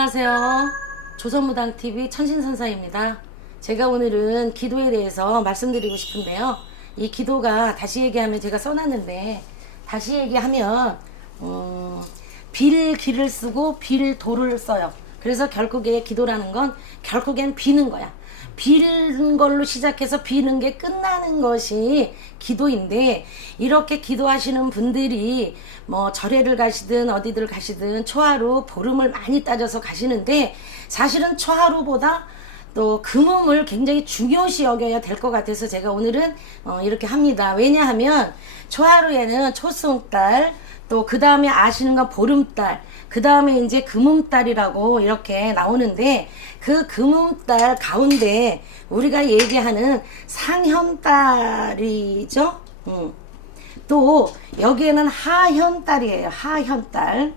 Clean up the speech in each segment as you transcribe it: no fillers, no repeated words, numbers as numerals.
안녕하세요. 조선무당TV 천신선사입니다. 제가 오늘은 기도에 대해서 말씀드리고 싶은데요. 이 기도가 다시 얘기하면 제가 써놨는데 다시 얘기하면 빌 기를 쓰고 빌 도를 써요. 그래서 결국에 기도라는 건 결국엔 비는 거야. 비는 걸로 시작해서 비는 게 끝나는 것이 기도인데, 이렇게 기도하시는 분들이 뭐 절에를 가시든 어디들 가시든 초하루 보름을 많이 따져서 가시는데, 사실은 초하루보다 또 금음을 굉장히 중요시 여겨야 될 것 같아서 제가 오늘은 이렇게 합니다. 왜냐하면 초하루에는 초승달, 또 그 다음에 아시는 건 보름달, 그 다음에 이제 금음달이라고 이렇게 나오는데, 그 금음달 가운데 우리가 얘기하는 상현달이죠. 또 여기에는 하현달이에요. 하현달.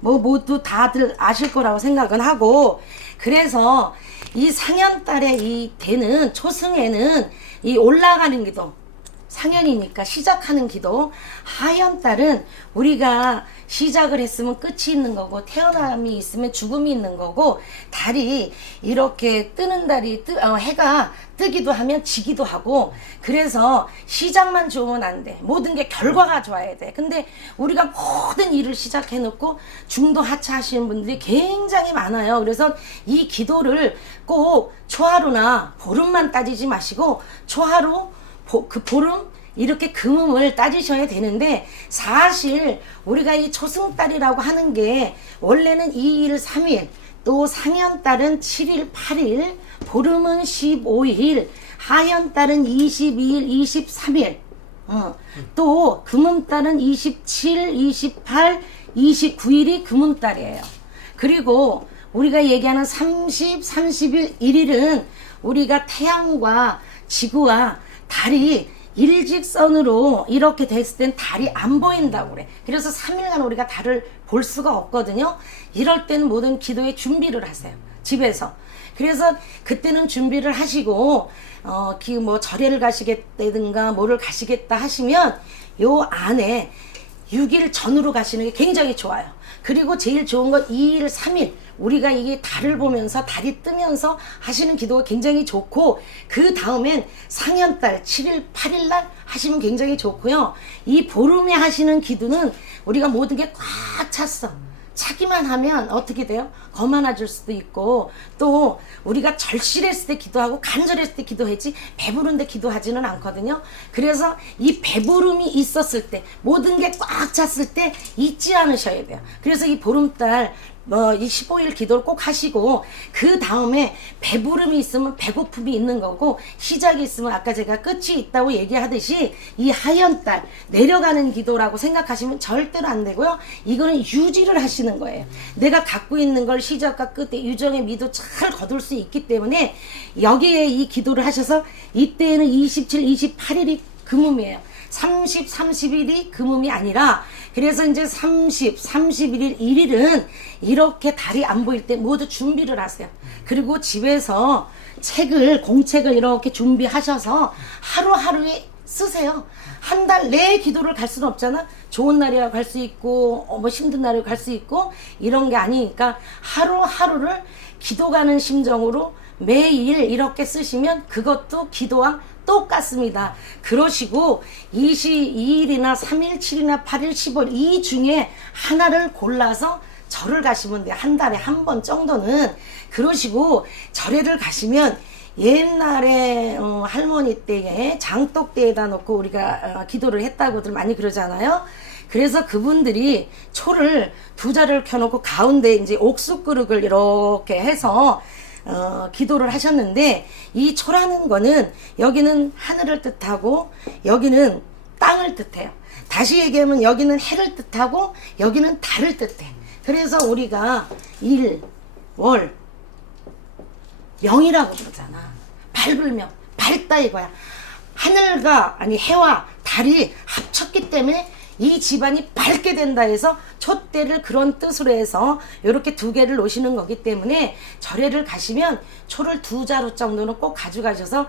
뭐 모두 다들 아실 거라고 생각은 하고, 그래서 이 상현달의 이 대는 초승에는 이 올라가는 기도, 상현이니까 시작하는 기도, 하현달은 우리가 시작을 했으면 끝이 있는 거고, 태어남이 있으면 죽음이 있는 거고, 달이 이렇게 뜨는 달이 해가 뜨기도 하면 지기도 하고, 그래서 시작만 좋으면 안 돼. 모든 게 결과가 좋아야 돼. 근데 우리가 모든 일을 시작해 놓고 중도 하차하시는 분들이 굉장히 많아요. 그래서 이 기도를 꼭 초하루나 보름만 따지지 마시고, 초하루 그 보름 이렇게 금음을 따지셔야 되는데, 사실 우리가 이 초승달이라고 하는 게 원래는 2일 3일, 또 상현달은 7일 8일, 보름은 15일, 하현달은 22일 23일, 또 금음달은 27, 28, 29일이 금음달이에요. 그리고 우리가 얘기하는 30, 30일 1일은 우리가 태양과 지구와 달이 일직선으로 이렇게 됐을 땐 달이 안 보인다고 그래. 그래서 3일간 우리가 달을 볼 수가 없거든요. 이럴 때는 모든 기도에 준비를 하세요, 집에서. 그래서 그때는 준비를 하시고 뭐 절에를 가시겠다든가 뭐를 가시겠다 하시면 요 안에 6일 전으로 가시는 게 굉장히 좋아요. 그리고 제일 좋은 건 2일 3일 우리가 이게 달을 보면서 달이 뜨면서 하시는 기도가 굉장히 좋고, 그 다음엔 상현달 7일 8일 날 하시면 굉장히 좋고요. 이 보름에 하시는 기도는 우리가 모든 게 꽉 찼어. 차기만 하면 어떻게 돼요? 거만해질 수도 있고, 또 우리가 절실했을 때 기도하고 간절했을 때 기도하지 배부른데 기도하지는 않거든요. 그래서 이 배부름이 있었을 때, 모든 게 꽉 찼을 때 잊지 않으셔야 돼요. 그래서 이 보름달 이 15일 기도를 꼭 하시고, 그 다음에 배부름이 있으면 배고픔이 있는 거고, 시작이 있으면 아까 제가 끝이 있다고 얘기하듯이 이 하현달 내려가는 기도라고 생각하시면 절대로 안 되고요. 이거는 유지를 하시는 거예요. 내가 갖고 있는 걸 시작과 끝에 유정의 미도 잘 거둘 수 있기 때문에 여기에 이 기도를 하셔서, 이때에는 27, 28일이 금음이에요. 30, 31일이 금음이 아니라, 그래서 이제 30, 31일, 1일은 이렇게 달이 안 보일 때 모두 준비를 하세요. 그리고 집에서 공책을 이렇게 준비하셔서 하루하루에 쓰세요. 한 달 내에 기도를 갈 수는 없잖아. 좋은 날이라 갈 수 있고, 뭐 힘든 날이라 갈 수 있고, 이런 게 아니니까 하루하루를 기도 가는 심정으로 매일 이렇게 쓰시면 그것도 기도와 똑같습니다. 그러시고 22일이나 3일, 7일이나 8일, 15일 이 중에 하나를 골라서 절을 가시면 돼요. 한 달에 한 번 정도는. 그러시고 절에를 가시면 옛날에 할머니 때에 장독대에다 놓고 우리가 기도를 했다고들 많이 그러잖아요. 그래서 그분들이 초를 2자를 켜놓고 가운데 이제 옥수그릇을 이렇게 해서 기도를 하셨는데, 이 초라는 거는 여기는 하늘을 뜻하고 여기는 땅을 뜻해요. 다시 얘기하면 여기는 해를 뜻하고 여기는 달을 뜻해. 그래서 우리가 일, 월, 명이라고 그러잖아. 밝을 명, 밝다 이거야. 하늘과 해와 달이 합쳤기 때문에 이 집안이 밝게 된다 해서 촛대를 그런 뜻으로 해서 이렇게 2개를 놓으시는 거기 때문에 절에를 가시면 초를 2자루 정도는 꼭 가져가셔서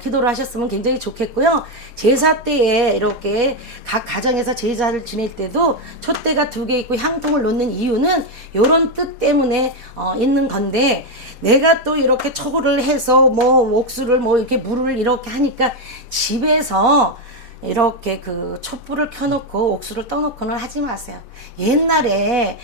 기도를 하셨으면 굉장히 좋겠고요. 제사 때에 이렇게 각 가정에서 제사를 지낼 때도 촛대가 2개 있고 향통을 놓는 이유는 이런 뜻 때문에 있는 건데, 내가 또 이렇게 초를 해서 뭐 옥수를 뭐 이렇게 물을 이렇게 하니까 집에서 이렇게 그 촛불을 켜놓고 옥수를 떠놓고는 하지 마세요. 옛날에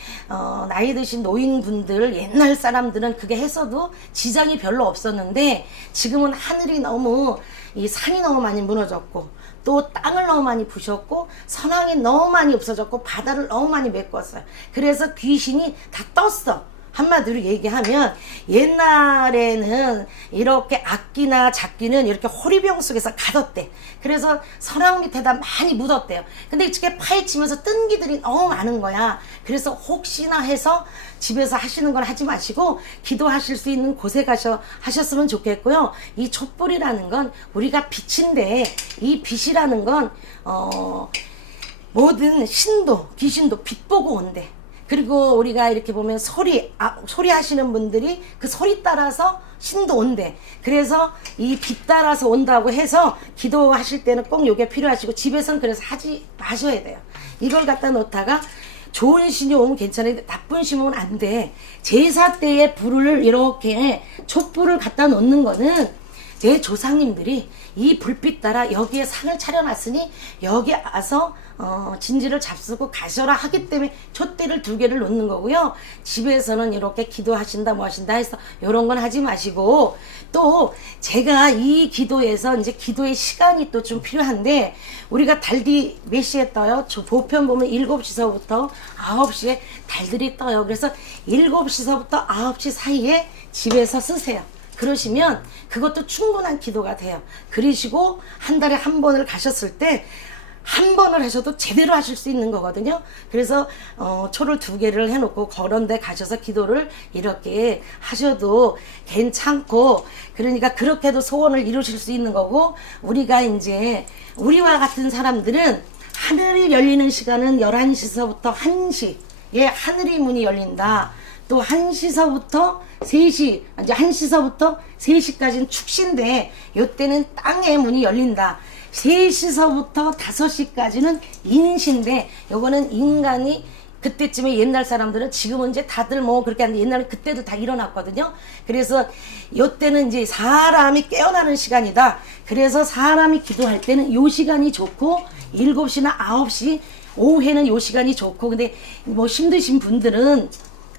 나이 드신 노인분들, 옛날 사람들은 그게 했어도 지장이 별로 없었는데, 지금은 하늘이 너무, 이 산이 너무 많이 무너졌고 또 땅을 너무 많이 부셨고 선왕이 너무 많이 없어졌고 바다를 너무 많이 메꿨어요. 그래서 귀신이 다 떴어. 한마디로 얘기하면 옛날에는 이렇게 악기나 작기는 이렇게 호리병 속에서 가뒀대. 그래서 선악 밑에다 많이 묻었대요. 근데 이렇게 파헤치면서 뜬 기들이 너무 많은 거야. 그래서 혹시나 해서 집에서 하시는 걸 하지 마시고 기도하실 수 있는 곳에 가셔 하셨으면 좋겠고요. 이 촛불이라는 건 우리가 빛인데, 이 빛이라는 건 모든 신도 귀신도 빛 보고 온대. 그리고 우리가 이렇게 보면 소리 하시는 분들이 그 소리 따라서 신도 온대. 그래서 이 빛 따라서 온다고 해서 기도하실 때는 꼭 요게 필요하시고, 집에서는 그래서 하지 마셔야 돼요. 이걸 갖다 놓다가 좋은 신이 오면 괜찮은데 나쁜 신이 오면 안 돼. 제사 때에 불을 이렇게 촛불을 갖다 놓는 거는 제 조상님들이 이 불빛 따라 여기에 상을 차려놨으니 여기 와서 진지를 잡수고 가셔라 하기 때문에 촛대를 2개를 놓는 거고요. 집에서는 이렇게 기도하신다 뭐 하신다 해서 이런 건 하지 마시고, 또 제가 이 기도에서 이제 기도의 시간이 또 좀 필요한데, 우리가 달이 몇 시에 떠요? 저 보편 보면 7시서부터 9시에 달들이 떠요. 그래서 7시서부터 9시 사이에 집에서 쓰세요. 그러시면 그것도 충분한 기도가 돼요. 그러시고 한 달에 한 번을 가셨을 때 한 번을 하셔도 제대로 하실 수 있는 거거든요. 그래서 초를 2개를 해놓고 그런 데 가셔서 기도를 이렇게 하셔도 괜찮고, 그러니까 그렇게도 소원을 이루실 수 있는 거고, 우리가 이제 우리와 같은 사람들은 하늘이 열리는 시간은 11시서부터 1시에 하늘의 문이 열린다. 또 1시서부터 3시, 이제 1시서부터 3시까지는 축신데 요때는 땅의 문이 열린다. 3시서부터 5시까지는 인신데 요거는 인간이 그때쯤에 옛날 사람들은, 지금은 이제 다들 뭐 그렇게 하는데 옛날에 그때도 다 일어났거든요. 그래서 요때는 이제 사람이 깨어나는 시간이다. 그래서 사람이 기도할 때는 요 시간이 좋고 7시나 9시 오후에는 요 시간이 좋고, 근데 뭐 힘드신 분들은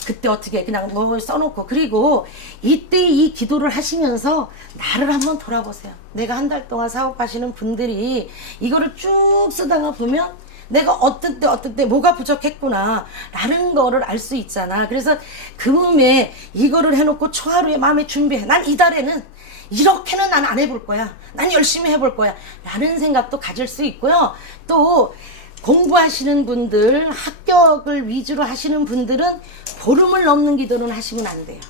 그때 어떻게 그냥 뭐 써놓고, 그리고 이때 이 기도를 하시면서 나를 한번 돌아보세요. 내가 한 달 동안 사업하시는 분들이 이거를 쭉 쓰다가 보면 내가 어떤 때 뭐가 부족했구나 라는 거를 알 수 있잖아. 그래서 그 몸에 이거를 해놓고 초하루에 마음에 준비해. 난 이달에는 이렇게는 난 안 해볼 거야. 난 열심히 해볼 거야 라는 생각도 가질 수 있고요. 또 공부하시는 분들, 합격을 위주로 하시는 분들은 보름을 넘는 기도는 하시면 안 돼요.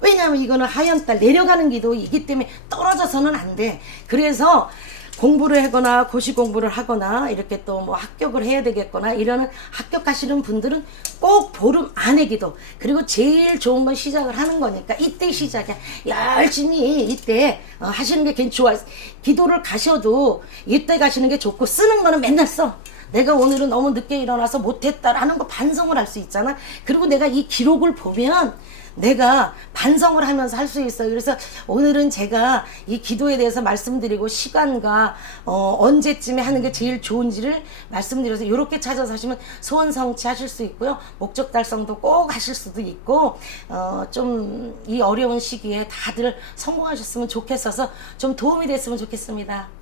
왜냐하면 이거는 하얀달 내려가는 기도이기 때문에 떨어져서는 안 돼. 그래서 공부를 하거나 고시 공부를 하거나 이렇게 또 뭐 합격을 해야 되겠거나 이러는 합격하시는 분들은 꼭 보름 안에 기도, 그리고 제일 좋은 건 시작을 하는 거니까 이때 시작해 열심히 이때 하시는 게 좋아. 기도를 가셔도 이때 가시는 게 좋고, 쓰는 거는 맨날 써. 내가 오늘은 너무 늦게 일어나서 못했다라는 거 반성을 할 수 있잖아. 그리고 내가 이 기록을 보면 내가 반성을 하면서 할 수 있어요. 그래서 오늘은 제가 이 기도에 대해서 말씀드리고, 시간과 언제쯤에 하는 게 제일 좋은지를 말씀드려서 이렇게 찾아서 하시면 소원 성취하실 수 있고요. 목적 달성도 꼭 하실 수도 있고, 좀 이 어려운 시기에 다들 성공하셨으면 좋겠어서 좀 도움이 됐으면 좋겠습니다.